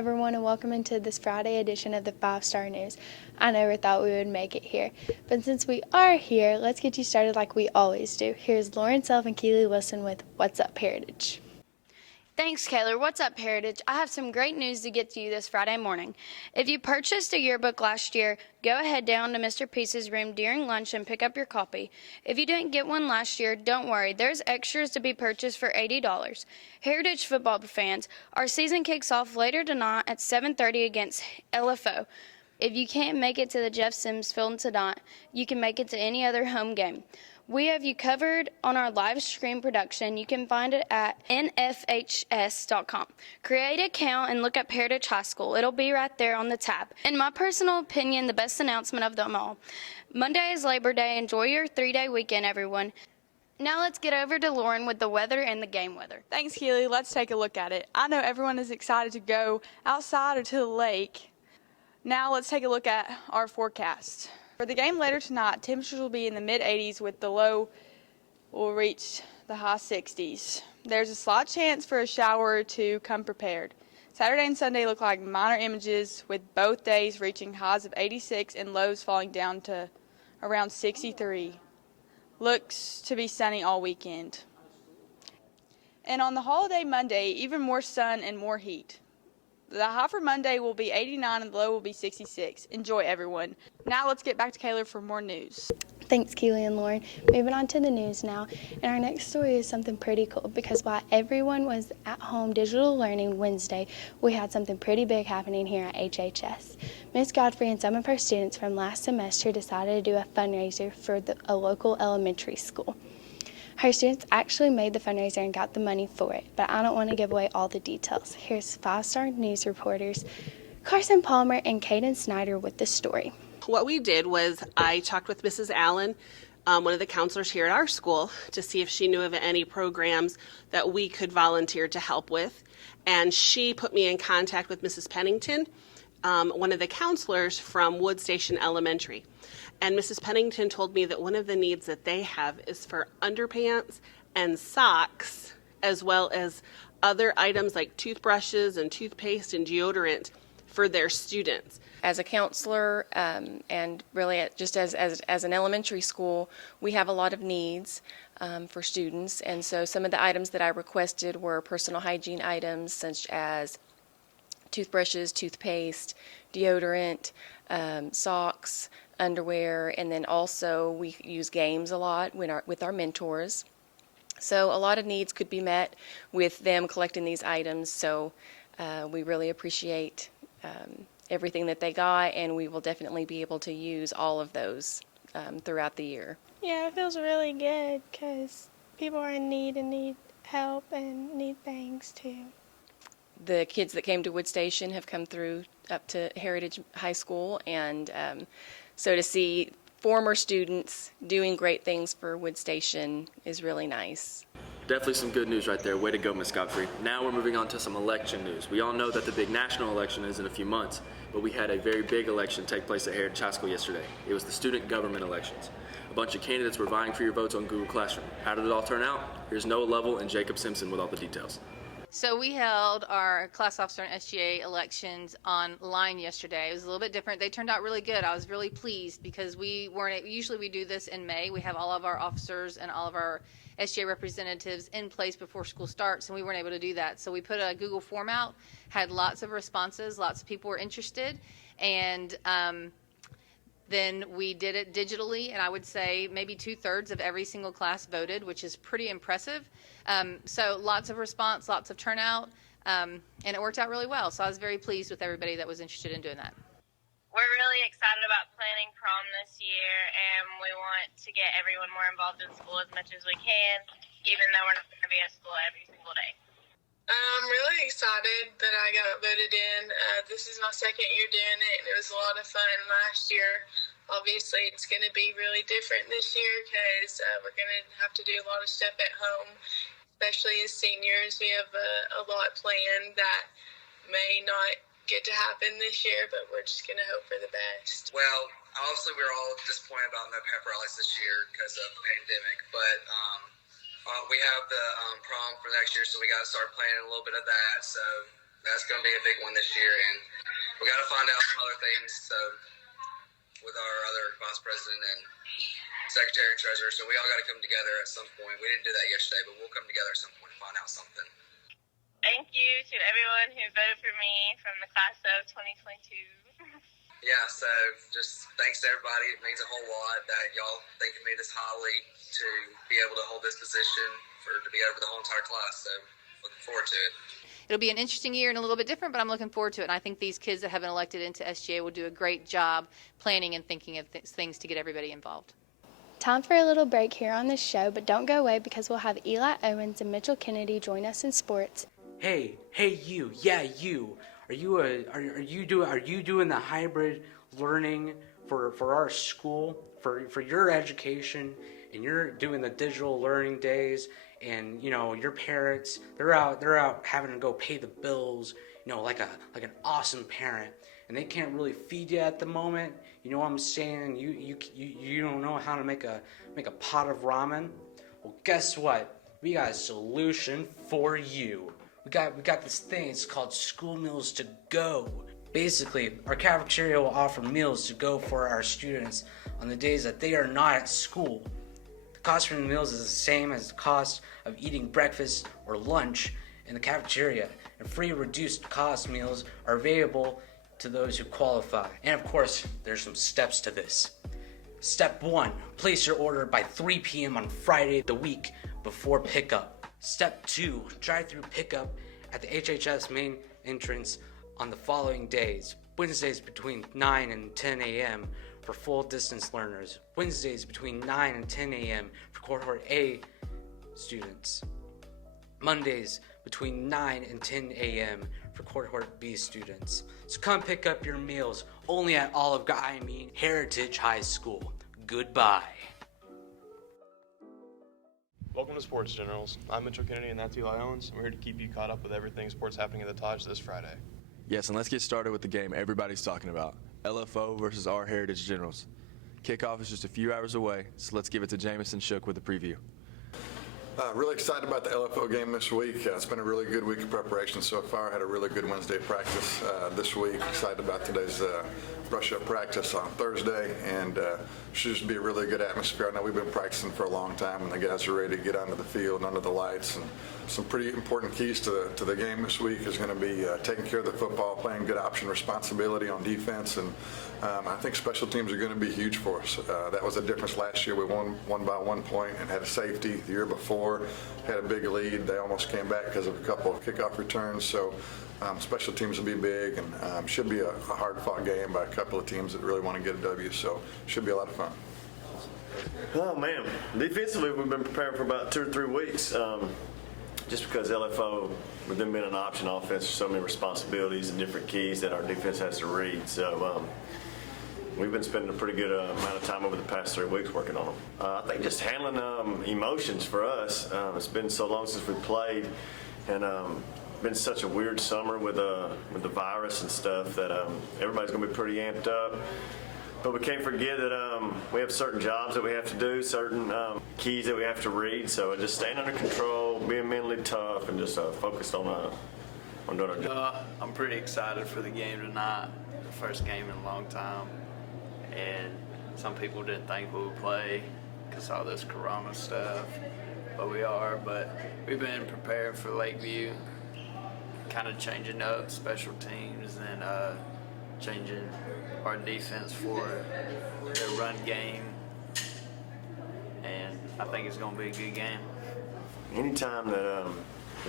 everyone, and welcome into this Friday edition of the 5-Star News. I never thought we would make it here, but since we are here, let's get you started like we always do. Here's Lauren Self and KHELEY Wilson with What's Up Heritage. Thanks, Kayla. What's up, Heritage? I have some great news to get to you this Friday morning. If you purchased a yearbook last year, go ahead down to Mr. Peace's room during lunch and pick up your copy. If you didn't get one last year, don't worry. There's extras to be purchased for $80. Heritage football fans, our season kicks off later tonight at 7:30 against LFO. If you can't make it to the Jeff Sims Field tonight, you can make it to any other home game. We have you covered on our live stream production. You can find it at nfhs.com. Create an account and look up Heritage High School. It'll be right there on the tab. In my personal opinion, the best announcement of them all. Monday is Labor Day. Enjoy your 3-day weekend, everyone. Now let's get over to Lauren with the weather and the game weather. Thanks, KHELEY. Let's take a look at it. I know everyone is excited to go outside or to the lake. Now let's take a look at our forecast. For the game later tonight, temperatures will be in the mid-80s with the low will reach the high 60s. There's a slight chance for a shower or two. Come prepared. Saturday and Sunday look like minor images with both days reaching highs of 86 and lows falling down to around 63. Looks to be sunny all weekend. And on the holiday Monday, even more sun and more heat. The high for Monday will be 89 and the low will be 66. Enjoy, everyone. Now let's get back to Kayla for more news. Thanks, KHELEY and Lauren. Moving on to the news now. And our next story is something pretty cool because while everyone was at home digital learning Wednesday, we had something pretty big happening here at HHS. Ms. Godfrey and some of her students from last semester decided to do a fundraiser for a local elementary school. Her students actually made the fundraiser and got the money for it, but I don't want to give away all the details. Here's 5-Star News reporters Carson Palmer and Caden Snyder with the story. What we did was I talked with Mrs. Allen, one of the counselors here at our school, to see if she knew of any programs that we could volunteer to help with. And she put me in contact with Mrs. Pennington, one of the counselors from Woodstation Elementary. And Mrs. Pennington told me that one of the needs that they have is for underpants and socks, as well as other items like toothbrushes and toothpaste and deodorant for their students. As a counselor and really just as an elementary school, we have a lot of needs for students. And so some of the items that I requested were personal hygiene items such as toothbrushes, toothpaste, deodorant, socks, underwear, and then also we use games a lot with our mentors. So a lot of needs could be met with them collecting these items. So we really appreciate everything that they got, and we will definitely be able to use all of those throughout the year. Yeah, it feels really good because people are in need and need help and need things too. The kids that came to Woodstation have come through up to Heritage High School, and so to see former students doing great things for Woodstation is really nice. Definitely some good news right there. Way to go, Ms. Godfrey. Now we're moving on to some election news. We all know that the big national election is in a few months, but we had a very big election take place at Heritage High School yesterday. It was the student government elections. A bunch of candidates were vying for your votes on Google Classroom. How did it all turn out? Here's Noah Lovell and Jacob Simpson with all the details. So we held our class officer and SGA elections online yesterday. It was a little bit different. They turned out really good. I was really pleased because usually we do this in May. We have all of our officers and all of our SGA representatives in place before school starts, and we weren't able to do that. So we put a Google form out, had lots of responses, lots of people were interested, and then we did it digitally, and I would say maybe 2/3 of every single class voted, which is pretty impressive. So lots of response, lots of turnout, and it worked out really well. So I was very pleased with everybody that was interested in doing that. We're really excited about planning prom this year, and we want to get everyone more involved in school as much as we can, even though we're not going to be at school every single day. I'm really excited that I got voted in. This is my second year doing it, and it was a lot of fun last year. Obviously, it's going to be really different this year because we're going to have to do a lot of stuff at home, especially as seniors. We have a lot planned that may not get to happen this year, but we're just going to hope for the best. Well, obviously we were all disappointed about no pep rallies this year because of the pandemic, but we have the prom for next year, so we got to start planning a little bit of that. So that's going to be a big one this year, and we got to find out some other things. So with our other vice president and secretary and treasurer, so we all got to come together at some point. We didn't do that yesterday, but we'll come together at some point and find out something. Thank you to everyone who voted for me from the class of 2022. Yeah, so just thanks to everybody. It means a whole lot that y'all think of me this highly to be able to hold this position, to be over the whole entire class. So looking forward to it. It'll be an interesting year and a little bit different, but I'm looking forward to it. And I think these kids that have been elected into SGA will do a great job planning and thinking of things to get everybody involved. Time for a little break here on this show, but don't go away because we'll have Eli Owens and Mitchell Kennedy join us in sports. Hey, you, yeah, you. Are you doing the hybrid learning for our school, for your education, and you're doing the digital learning days, and your parents they're out having to go pay the bills, like an awesome parent, and they can't really feed you at the moment. You know what I'm saying? You don't know how to make a pot of ramen. Well, guess what? We got a solution for you. We got this thing. It's called School Meals to Go. Basically, our cafeteria will offer meals to go for our students on the days that they are not at school. The cost for the meals is the same as the cost of eating breakfast or lunch in the cafeteria, and free reduced cost meals are available to those who qualify. And of course, there's some steps to this. Step 1, place your order by 3 p.m. on Friday the week before pickup. Step 2, drive-through pickup at the HHS main entrance on the following days. Wednesdays between 9 and 10 a.m. for full distance learners. Wednesdays between 9 and 10 a.m. for cohort A students. Mondays between 9 and 10 a.m. for cohort B students. So come pick up your meals only at Heritage High School. Goodbye. Welcome to Sports Generals. I'm Mitchell Kennedy and that's Eli Owens. We're here to keep you caught up with everything sports happening at the Taj this Friday. Yes, and let's get started with the game everybody's talking about. LFO versus our Heritage Generals. Kickoff is just a few hours away, so let's give it to Jamison Shook with a preview. Really excited about the LFO game this week. It's been a really good week of preparation so far. Had a really good Wednesday practice this week. Excited about today's brush-up practice on Thursday, and should just be a really good atmosphere. I know we've been practicing for a long time, and the guys are ready to get onto the field and under the lights. And some pretty important keys to the game this week is going to be taking care of the football, playing good option responsibility on defense, and I think special teams are going to be huge for us. That was a difference last year. We won by 1 point and had a safety. The year before had a big lead. They almost came back because of a couple of kickoff returns. So special teams will be big, and should be a hard-fought game by a couple of teams that really want to get a W. So should be a lot of fun. Oh man, defensively we've been preparing for about 2 or 3 weeks. Just because LFO, with them being an option offense, there's so many responsibilities and different keys that our defense has to read. So we've been spending a pretty good amount of time over the past 3 weeks working on them. I think just handling emotions for us. It's been so long since we played, and been such a weird summer with the virus and stuff that everybody's going to be pretty amped up. But we can't forget that we have certain jobs that we have to do, certain keys that we have to read. So just staying under control, being mentally tough, and just focused on doing our job. I'm pretty excited for the game tonight. The first game in a long time. And some people didn't think we would play because of all this corona stuff. But we are. But we've been prepared for Lakeview, kind of changing up special teams and changing our defense for their run game, and I think it's going to be a good game. Anytime that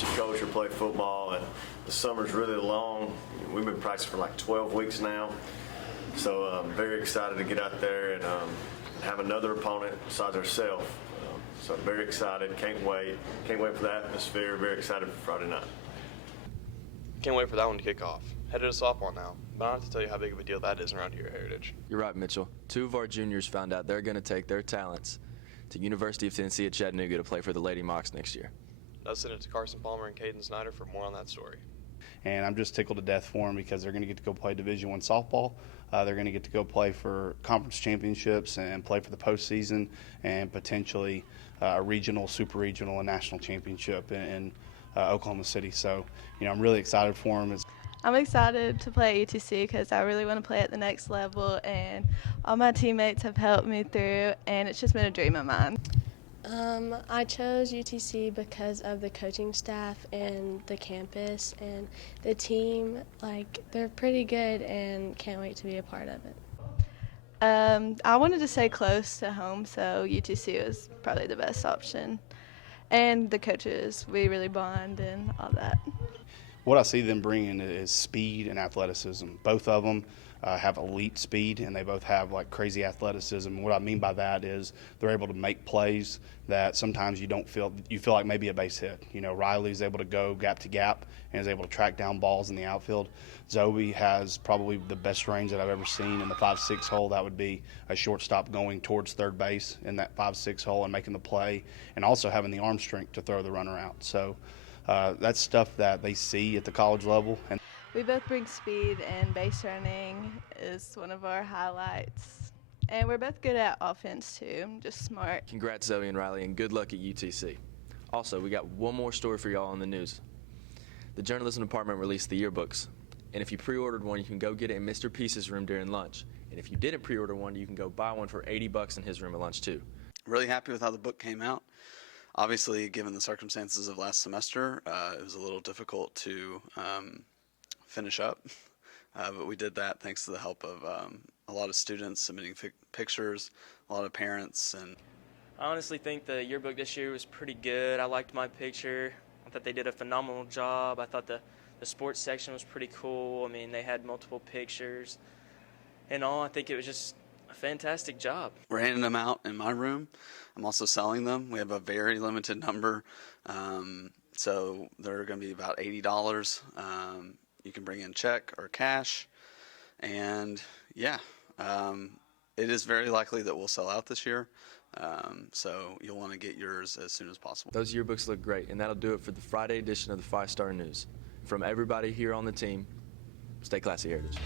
you coach or play football and the summer's really long, we've been practicing for like 12 weeks now, so I'm very excited to get out there and have another opponent besides ourselves. So I'm very excited, can't wait for the atmosphere, very excited for Friday night. Can't wait for that one to kick off. Headed to softball now, but I don't have to tell you how big of a deal that is around here at Heritage. You're right, Mitchell. 2 of our juniors found out they're going to take their talents to University of Tennessee at Chattanooga to play for the Lady Mocs next year. Let's send it to Carson Palmer and Caden Snyder for more on that story. And I'm just tickled to death for them because they're going to get to go play Division I softball. They're going to get to go play for conference championships and play for the postseason and potentially a regional, super regional, and national championship. And Oklahoma City. So, I'm really excited for them. I'm excited to play at UTC because I really want to play at the next level, and all my teammates have helped me through, and it's just been a dream of mine. I chose UTC because of the coaching staff and the campus and the team. They're pretty good and can't wait to be a part of it. I wanted to stay close to home, so UTC was probably the best option. And the coaches, we really bond and all that. What I see them bringing is speed and athleticism. Both of them have elite speed, and they both have crazy athleticism. What I mean by that is they're able to make plays that sometimes you feel like maybe a base hit. Riley's able to go gap to gap and is able to track down balls in the outfield. ZOE has probably the best range that I've ever seen in the 5-6 hole. That would be a shortstop going towards third base in that 5-6 hole and making the play, and also having the arm strength to throw the runner out. So that's stuff that they see at the college level. And we both bring speed, and base running is one of our highlights. And we're both good at offense too, just smart. Congrats, Zoe and Riley, and good luck at UTC. Also, we got one more story for y'all on the news. The journalism department released the yearbooks, and if you pre-ordered one, you can go get it in Mr. Peace's room during lunch. And if you didn't pre-order one, you can go buy one for $80 in his room at lunch too. Really happy with how the book came out. Obviously, given the circumstances of last semester, it was a little difficult to finish up, but we did that thanks to the help of a lot of students submitting pictures, a lot of parents. And I honestly think the yearbook this year was pretty good. I liked my picture. I thought they did a phenomenal job. I thought the sports section was pretty cool. I mean, they had multiple pictures and all. I think it was just a fantastic job. We're handing them out in my room. I'm also selling them. We have a very limited number, so they're going to be about $80. You can bring in check or cash, and yeah, it is very likely that we'll sell out this year, so you'll want to get yours as soon as possible. Those yearbooks look great, and that'll do it for the Friday edition of the 5 Star News. From everybody here on the team, stay classy, Heritage.